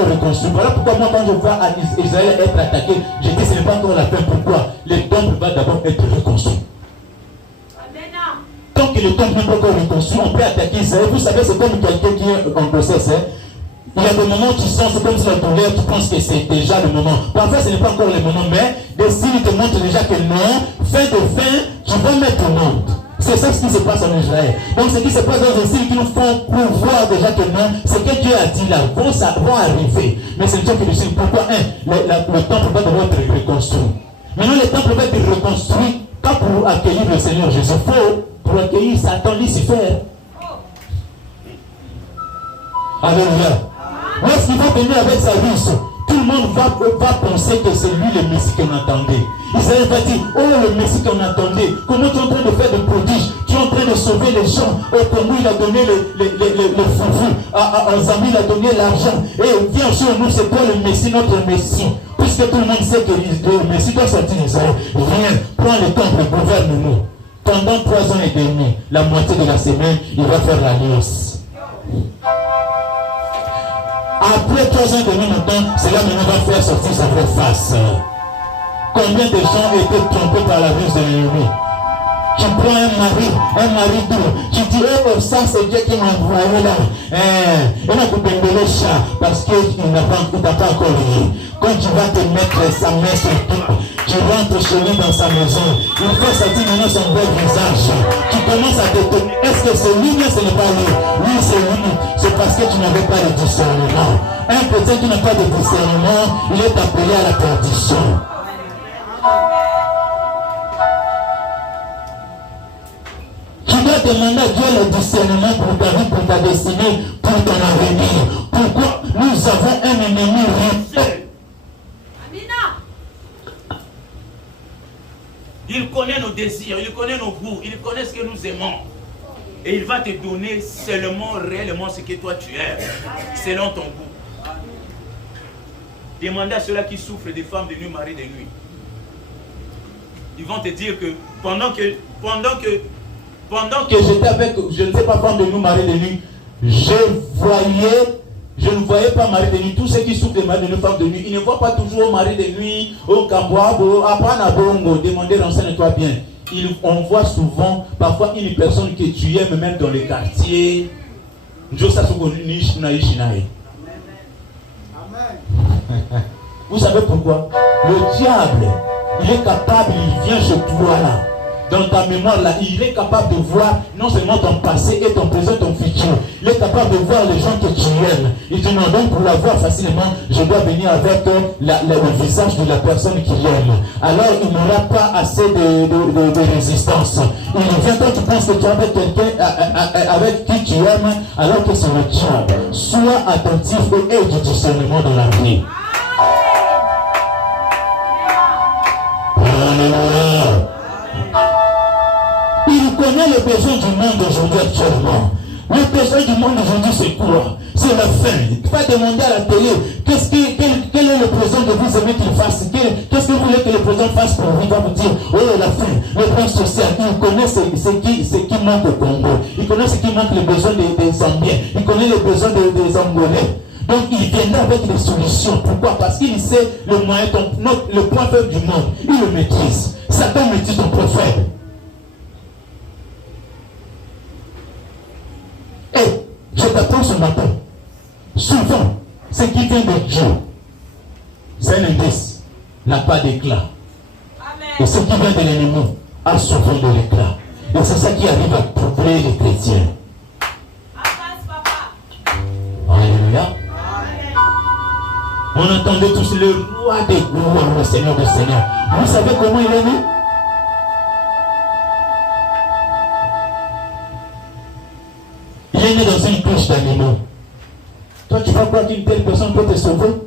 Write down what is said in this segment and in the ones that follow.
reconstruit. Voilà pourquoi moi, quand je vois Israël être attaqué, je dis ce n'est pas encore la fin. Pourquoi? Le temple va d'abord être reconstruit. Tant que le temple n'est pas encore reconstruit, on peut attaquer Israël. Vous savez, c'est comme quelqu'un qui est en grossesse. Il y a des moments où tu sens, c'est comme si la douleur, tu penses que c'est déjà le moment. Parfois, ce n'est pas encore le moment, mais des signes te montrent déjà que non, fin de fin, tu vas mettre au monde. C'est ça ce qui se passe en Israël. Donc, ce qui se passe dans les signes qui nous font voir déjà que non, ce que Dieu a dit là, vont arriver. Mais ce n'est pas que le signe. Pourquoi? Le temple va devoir être reconstruit. Maintenant, le temple va être reconstruit, pas pour accueillir le Seigneur Jésus, pour accueillir Satan, Lucifer. Alléluia. Lorsqu'il va venir avec sa russe, tout le monde va penser que c'est lui le Messie qu'on attendait. Israël va dire, oh le Messie qu'on attendait, comment tu es en train de faire des prodiges, tu es en train de sauver les gens. Au Congo, il a donné le foufou, en Zambie, il a donné l'argent. Et viens sur nous, c'est toi le Messie, notre Messie. Puisque tout le monde sait que le Messie doit sortir d'Israël. Viens, prends le temple, gouverne-nous. Pendant 3 ans et demi, la moitié de la semaine, il va faire l'alliance. Après 3 ans et demi maintenant, c'est là maintenant va faire sortir sa vraie face. Combien de gens étaient trompés par la ruse de l'ennemi? Tu prends un mari dur, tu dis, oh ça c'est Dieu qui m'a envoyé là. Il a coupé le chat parce qu'il n'a pas encore lié. Quand tu vas te mettre sa main sur toi, tu rentres chez lui dans sa maison, il fait sortir maintenant son beau visage. Tu commences à te tourner. Est-ce que c'est lui ou ce n'est pas lui? Oui, c'est lui. C'est parce que tu n'avais pas de discernement. Un chrétien qui n'a pas de discernement, il est appelé à la perdition. Tu dois demander à Dieu le discernement pour ta vie, pour ta destinée, pour ton avenir. Pourquoi nous avons un ennemi réel? Il connaît nos désirs, il connaît nos goûts, il connaît ce que nous aimons. Et il va te donner seulement, réellement ce que toi tu aimes, selon ton goût. Demandez à ceux-là qui souffrent des femmes de nuit, maris de nuit. Ils vont te dire que pendant que j'étais avec, je ne sais pas, femme de nuit, mari de nuit, je ne voyais pas mari de nuit. Tous ceux qui souffrent des maris de nuit, femmes de nuit, ils ne voient pas toujours au mari de nuit, au Kamboabo, à Panabongo, demandez, renseigne-toi bien. On voit souvent, parfois, une personne que tu aimes même dans les quartiers. Vous savez pourquoi? Le diable, il est capable, il vient chez toi là. Dans ta mémoire là, il est capable de voir non seulement ton passé et ton présent, ton futur. Il est capable de voir les gens que tu aimes. Il dit non, donc pour la voir facilement, je dois venir avec le visage de la personne qu'il aime. Alors il n'aura pas assez de résistance. Il vient quand tu penses que tu es avec quelqu'un avec qui tu aimes, alors que c'est le diable. Sois attentif et aie du discernement dans la vie. Alléluia. Il connaît les besoins du monde aujourd'hui actuellement. Le besoin du monde aujourd'hui c'est quoi? C'est la faim. Il va demander à la télé, quel est le président que vous aimez qu'il fasse? Qu'est-ce que vous voulez que le président fasse pour vous? Il va vous dire, oh la faim, le plan social. Il connaît ce qui manque au Congo. Il connaît ce qui manque, les besoins des Zambiens. Il connaît les besoins des Angolais. Donc il viendra avec des solutions. Pourquoi? Parce qu'il sait le moyen, le point faible du monde. Il le maîtrise. Satan maîtrise ton point faible. Et je t'attends ce matin. Souvent, ce qui vient de Dieu, c'est un indice, n'a pas d'éclat. Et ce qui vient de l'ennemi a souvent de l'éclat. Et c'est ça qui arrive à troubler les chrétiens. Alléluia. On entendait tous le roi des gloires, le Seigneur des Seigneurs. Vous savez comment il est né? Il est né dans une couche d'animaux. Toi, tu vas croire qu'une telle personne peut te sauver?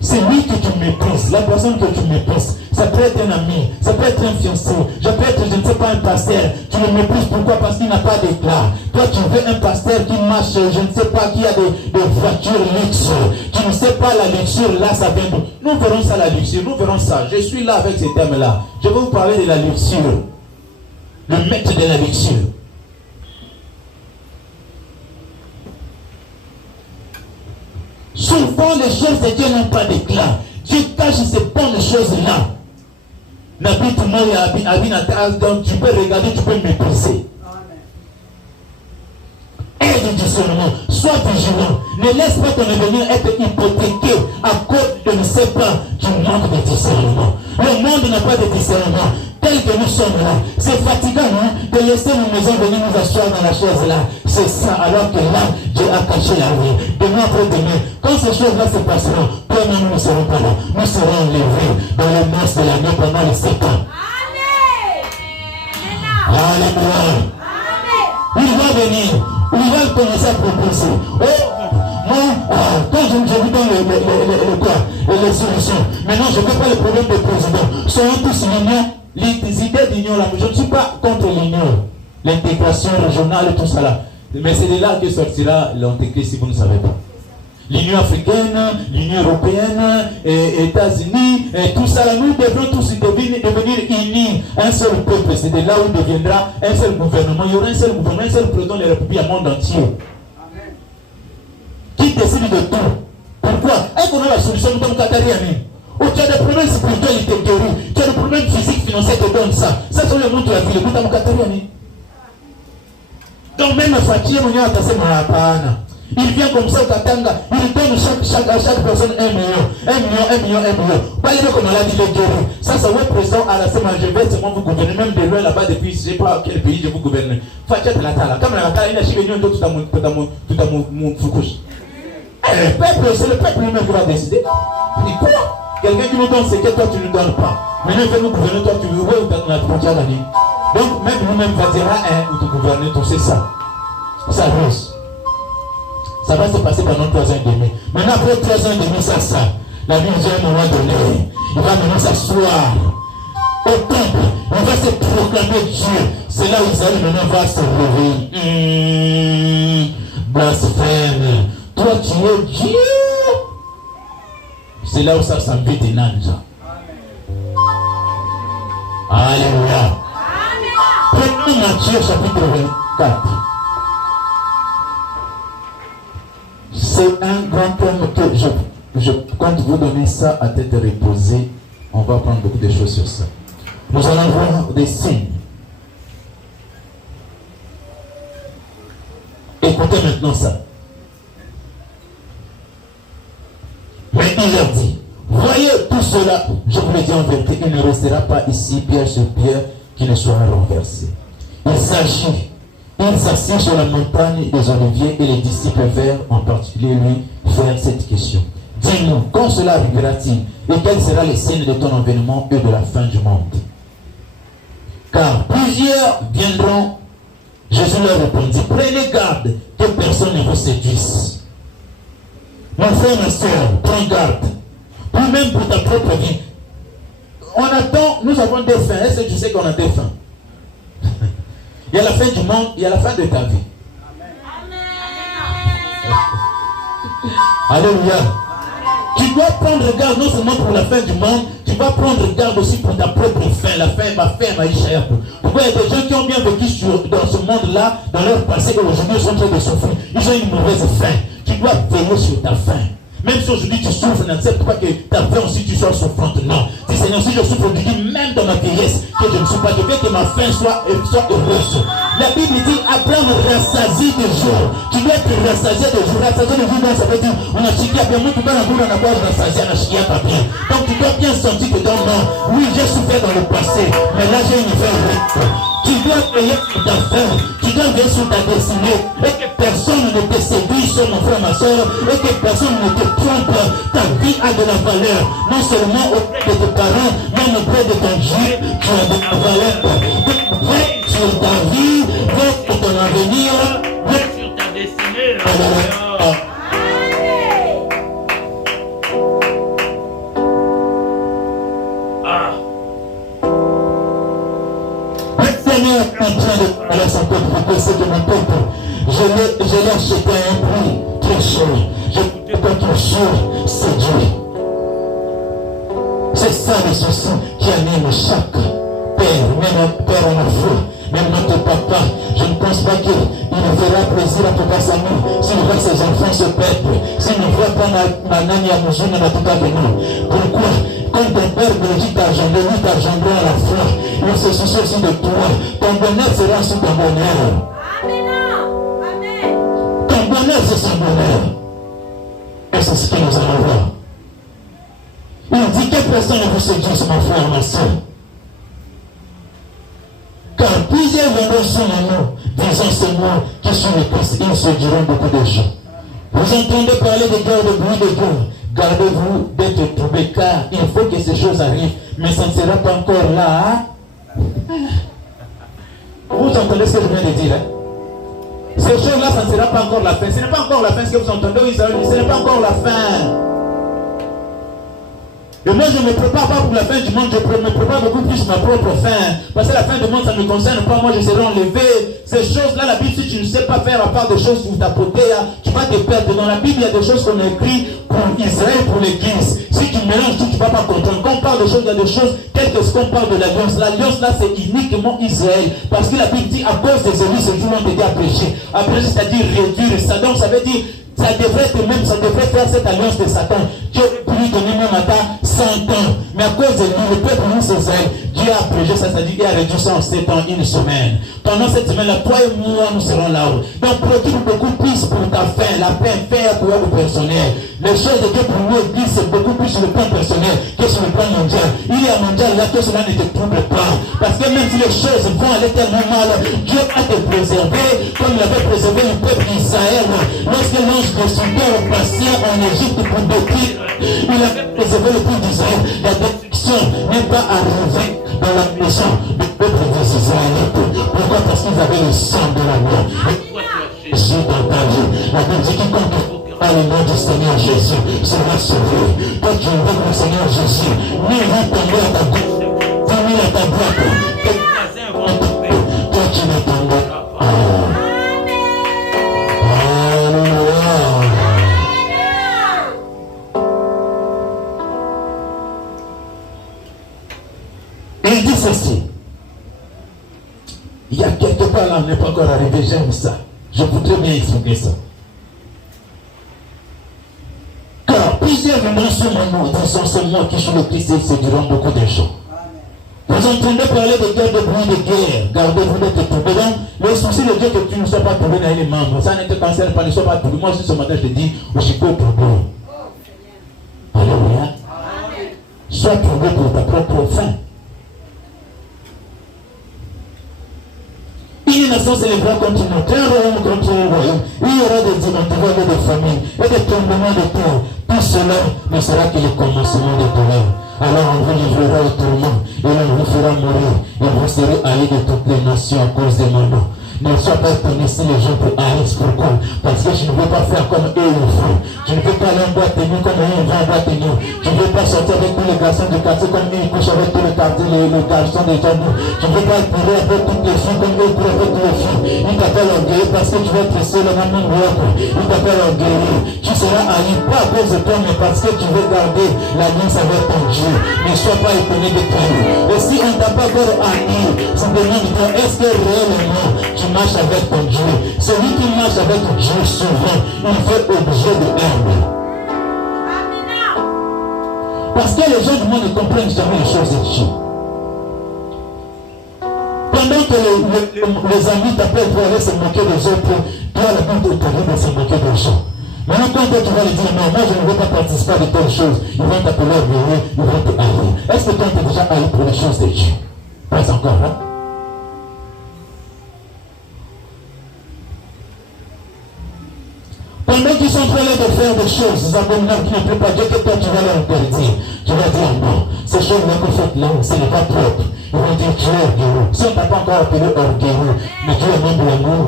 C'est lui que tu méprises, la personne que tu méprises. Ça peut être un ami, ça peut être un fiancé, ça peut être, je ne sais pas, un pasteur. Tu le méprises, pourquoi? Parce qu'il n'a pas d'éclat. Toi, tu veux un pasteur qui marche, je ne sais pas, qui a des voitures luxe. Tu ne sais pas la luxure, là, ça vient d'où? Nous verrons ça, la luxure, nous verrons ça. Je suis là avec ces thèmes-là. Je vais vous parler de la luxure. Le maître de la luxure. Souvent, les choses de Dieu n'ont pas d'éclat. Dieu cache ces bonnes choses-là. Donc tu peux regarder, tu peux mépriser. Aide du discernement, sois vigilant. Ne laisse pas ton avenir être hypothéqué à cause de ne sais pas du manque de discernement. Le monde n'a pas de discernement. Tel que nous sommes là, c'est fatigant de laisser nos maisons venir nous asseoir dans la chaise là. C'est ça, alors que là, Dieu a caché la vie. Demain après demain, quand ces choses-là se passeront, toi et nous ne serons pas là. Nous serons enlevés dans les masses de l'année pendant les 7 ans. Alléluia. Il va venir. Il va commencer à proposer. Oh, moi, quand je vous donne les solutions, maintenant je ne veux pas le problème des présidents. Soyons tous l'union. Les idées d'union là, je ne suis pas contre l'union, l'intégration régionale et tout ça là. Mais c'est de là que sortira l'intégration si vous ne savez pas. L'Union africaine, l'Union européenne, États-Unis, tout ça là, nous devrons tous devenir unis, un seul peuple. C'est de là où deviendra un seul gouvernement. Il y aura un seul gouvernement, un seul président de la République, du monde entier. Amen. Qui décide de tout. Pourquoi? Est-ce qu'on a la solution de Katariani? Oh, tu as des problèmes spirituels, il te guérit. Tu as des problèmes physiques, financiers, il te donne ça. Ça, c'est le monde de la vie. Écoute, Katariani. Donc, même Fatih, il vient comme ça au Katanga, il donne à chaque personne 1 million. Pas les comme on l'a dit, les guéris. Ça, c'est un président à la semaine, je vais seulement vous gouverner, même de loin là-bas, depuis je ne sais pas quel pays je vous gouverne. Fatih, tu l'as là. Comme la Tala, il a chivé tout à mon Fukush. Le peuple, c'est le peuple lui-même qui va décider. Il dit quoi? Quelqu'un qui nous donne ce que toi tu ne nous donnes pas. Maintenant, il fait nous gouverner, toi tu veux voir où tu as frontière d'année. Donc, même nous-mêmes, va dire où te gouverner, tout c'est ça. Ça rose. Ça va se passer pendant 3 ans et demi. Maintenant, après 3 ans et demi, ça. La vie vient à un moment donné. Il va maintenant s'asseoir au temple. On va se proclamer Dieu. C'est là où Isaïe maintenant va se lever. Blasphème. Toi, tu es Dieu. C'est là où ça s'en vit des nanjas. Alléluia. Prenons Matthieu chapitre 24. C'est un grand thème que je compte vous donner ça à tête reposée. On va prendre beaucoup de choses sur ça. Nous allons voir des signes. Écoutez maintenant ça. Mais il leur dit, voyez tout cela, je vous le dis en vérité, il ne restera pas ici pierre sur pierre qui ne soit renversé. Il s'assit sur la montagne des Oliviers et les disciples vinrent en particulier lui faire cette question. Dis-nous, quand cela arrivera-t-il et quel sera le signe de ton avènement et de la fin du monde? Car plusieurs viendront. Jésus leur répondit, prenez garde que personne ne vous séduise. Mon frère, ma soeur, prends garde. Pour même pour ta propre vie. On attend, nous avons des fins. Est-ce que tu sais qu'on a des fins? Il y a la fin du monde, il y a la fin de ta vie. Amen. Alléluia. Tu dois prendre garde non seulement pour la fin du monde, tu vas prendre garde aussi pour ta propre fin. La fin, ma fin, ma Ishaïa. Pourquoi il y a des gens qui ont bien vécu dans ce monde-là, dans leur passé, et aujourd'hui ils sont en train de souffrir. Ils ont une mauvaise fin. Tu dois veiller sur ta fin. Même si aujourd'hui tu souffres, n'accepte pas que ta fin aussi tu sois souffrante. Non. Si Seigneur, si je souffre aujourd'hui, même dans ma vieillesse, que je ne suis pas, je veux que ma fin soit heureuse. La Bible dit, Abraham rassasie des jours. Tu dois être rassasié des jours. Rassasié des jours, ça veut dire, on a chiqué à bien, moi, tu dois avoir rassasié, on a chiqué à bien. Donc tu dois bien sentir que dans non, oui, j'ai souffert dans le passé, mais là j'ai une fin recte. Tu dois veiller sur ta fin, tu dois veiller sur ta destinée, et que personne ne te séduise, mon frère, ma soeur, et que personne ne te trompe. Ta vie a de la valeur, non seulement auprès de tes parents, même auprès de ton Dieu, tu as de la valeur. Donc, veille sur ta vie, veille sur ton avenir, veille sur ta destinée. Seigneur est en train de parler à son peuple, pour penser que mon peuple, je l'ai acheté à un prix très cher. Je peux pas trop cher, c'est Dieu. C'est ça le souci qui anime chaque Père, même Père en foi, même notre papa, je ne pense pas qu'il fera plaisir à Papa Samuel s'il voit ses enfants se perdre, s'il ne voit pas Nanani à nous, en tout cas de nous. Pourquoi? Quand ton Père biologique t'a engendré, lui t'a engendré à la foi, il se soucie aussi de toi. Ton bonheur sera sous ton bonheur. Amen. Ton bonheur, c'est son bonheur. Et c'est ce que nous allons voir. Il dit que personne ne vous séduise, mon frère, ma soeur. Car plusieurs viendront sur nous, disant c'est moi qui suis le Christ, ils séduiront beaucoup de gens. Vous entendez parler de guerre, de bruit de guerre. Gardez-vous d'être troublés, car il faut que ces choses arrivent, mais ça ne sera pas encore là. Vous entendez ce que je viens de dire, hein? Ces choses-là, ça ne sera pas encore la fin. Ce n'est pas encore la fin, ce que vous entendez, Israël, ce n'est pas encore la fin. Et moi, je ne me prépare pas pour la fin du monde, je me prépare beaucoup plus ma propre fin. Parce que la fin du monde, ça ne me concerne pas, moi je serai enlevé. Ces choses-là, la Bible, si tu ne sais pas faire à part des choses pour t'apporter, tu vas te perdre. Dans la Bible, il y a des choses qu'on a écrites pour Israël, pour l'Église. Si tu mélanges tout, tu ne vas pas comprendre. Quand on parle de choses, il y a des choses, tel que ce qu'on parle de l'alliance. L'alliance là, c'est uniquement Israël. Parce que la Bible dit, à cause des élus, ces jours ont été appréciés. Appréciés, c'est-à-dire réduire ça. Donc ça veut dire, ça devrait être même, ça devrait faire cette alliance de Satan. Dieu aurait pu donner même à 100 ans. Mais à cause de lui, le peuple nous Israël, Dieu a abrégé ça, c'est-à-dire qu'il a réduit ça en 7 ans, une semaine. Pendant cette semaine-là, toi et moi, nous serons là-haut. Donc procure beaucoup plus pour ta fin, la fin, faire pour le personnel. Les choses de Dieu pour nous, Église, c'est beaucoup plus sur le plan personnel que sur le plan mondial. Il est à mondial là que cela ne te trouble pas. Parce que même si les choses vont aller tellement mal, Dieu va te préserver comme il avait préservé le peuple d'Israël. Lorsque l'ange de son père passait en Égypte pour détruire, il avait préservé le peuple d'Israël. La destruction n'est pas arrivée dans la maison du peuple des Israélites. Pourquoi? Parce qu'ils avaient le sang de la loi. Jésus dans ta vie. La Bible dit quiconque par le nom du Seigneur Jésus sera sauvé. Toi qui invoques le Seigneur Jésus, mets tomber à ta gauche, tomber à ta droite. Toi qui ne tombes pas. Il dit ceci. Il y a quelque part là, on n'est pas encore arrivé, j'aime ça. Je voudrais bien expliquer ça. Car plusieurs viendront sur mon nom, disant c'est moi qui suis le Christ, et séduiront beaucoup de gens. Vous entendez parler de guerre, de bruit, de guerre. Gardez-vous d'être troublés. Donc, le souci de Dieu que tu ne sois pas troublé dans les membres. Ça ne te concerne pas, ne sois pas troublé. Moi aussi ce matin je te dis, je suis pas troublé. Alléluia. Sois troublé pour ta propre fin. Une nation s'élèvera contre une autre, un royaume contre un royaume. Il y aura des dynamiques, des familles et des tremblements de terre. Tout cela ne sera que le commencement des douleurs. Alors on vous livrera au tourment et on vous fera mourir. Et vous serez haïs de toutes les nations à cause de mon nom. Ne sois pas étonné si les gens te haïssent. Pourquoi? Parce que je ne veux pas faire comme eux le font. Je ne veux pas aller en boîte de nuit comme eux vont en boîte de nuit. Je ne veux pas sortir avec tous les garçons du quartier comme eux couchent avec tous les garçons des gens. Je ne veux pas courir avec toutes les filles comme eux courent avec tous les filles. Ils t'appellent orgueilleux parce que tu vas être seul dans la même boîte. Ils t'appellent orgueilleux. Tu seras haï pas à cause de toi mais parce que tu veux garder l'alliance avec ton Dieu. Ne sois pas étonné de toi. Et si on ne t'a pas encore haï, ça demande-toi, est-ce que réellement tu marches avec ton Dieu? Celui qui marche avec Dieu souvent, il fait objet de haine. Parce que les gens du monde ne comprennent jamais les choses de Dieu. Pendant que les amis t'appellent pour aller se moquer des autres, toi la Bible te dit de se moquer des gens. Maintenant quand tu vas lui dire non, moi je ne veux pas participer à de telles choses, ils vont t'appeler orgueilleux, ils vont te haïr. Est-ce que toi tu es déjà haï pour les choses de Dieu? Pas encore, hein? Pendant qu'ils sont en train de faire des choses abominables qui ne plaisent pas Dieu, que toi tu vas leur interdire. Tu vas dire non, ces choses-là que vous faites là, ce n'est pas propre. Ils vont dire tu es orgueilleux. Si on ne t'a pas encore appelé orgueilleux, mais tu es même l'amour,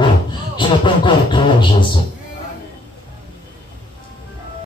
tu n'as pas encore cru en Jésus.